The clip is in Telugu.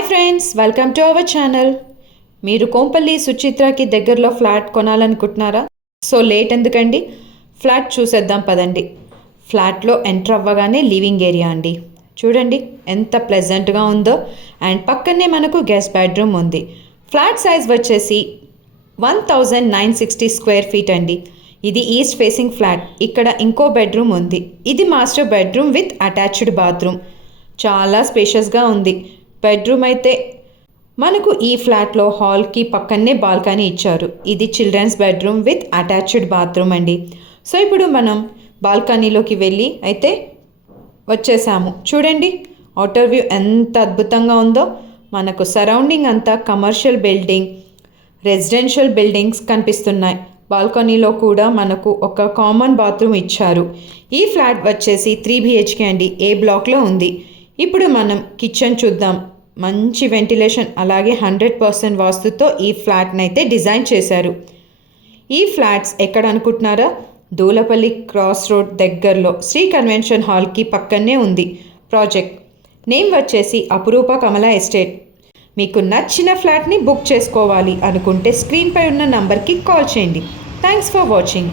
Hi friends, welcome to our channel. మీరు కోంపల్లి సుచిత్రకి దగ్గరలో ఫ్లాట్ కొనాలనుకుంటున్నారా? సో లేట్ ఎందుకండి, ఫ్లాట్ చూసేద్దాం పదండి. ఫ్లాట్లో ఎంటర్ అవ్వగానే లివింగ్ ఏరియా అండి. చూడండి ఎంత ప్లెజెంట్గా ఉందో. అండ్ పక్కనే మనకు గెస్ట్ బెడ్రూమ్ ఉంది. ఫ్లాట్ సైజ్ వచ్చేసి 1960 స్క్వేర్ ఫీట్ అండి. ఇది ఈస్ట్ ఫేసింగ్ ఫ్లాట్. ఇక్కడ ఇంకో బెడ్రూమ్ ఉంది. ఇది master bedroom with attached bathroom. చాలా స్పేషియస్గా ఉంది. బెడ్రూమ్ అయితే మనకు ఈ ఫ్లాట్లో హాల్కి పక్కనే బాల్కనీ ఇచ్చారు. ఇది children's bedroom with attached bathroom అండి. సో ఇప్పుడు మనం బాల్కనీలోకి వెళ్ళి అయితే వచ్చేసాము. చూడండి అవుటర్ వ్యూ ఎంత అద్భుతంగా ఉందో. మనకు సరౌండింగ్ అంతా కమర్షియల్ బిల్డింగ్, రెసిడెన్షియల్ బిల్డింగ్స్ కనిపిస్తున్నాయి. బాల్కనీలో కూడా మనకు ఒక కామన్ బాత్రూమ్ ఇచ్చారు. ఈ ఫ్లాట్ వచ్చేసి 3 BHK అండి. ఏ బ్లాక్లో ఉంది. ఇప్పుడు మనం కిచెన్ చూద్దాం. మంచి వెంటిలేషన్ అలాగే 100% వాస్తుతో ఈ ఫ్లాట్ని అయితే డిజైన్ చేశారు. ఈ ఫ్లాట్స్ ఎక్కడ అనుకుంటున్నారా? దూలపల్లి క్రాస్ రోడ్ దగ్గరలో శ్రీ కన్వెన్షన్ హాల్కి పక్కనే ఉంది ప్రాజెక్ట్. నేమ్ వచ్చేసి అపురూప కమలా ఎస్టేట్. మీకు నచ్చిన ఫ్లాట్ని బుక్ చేసుకోవాలి అనుకుంటే స్క్రీన్పై ఉన్న నంబర్కి కాల్ చేయండి. Thanks for watching.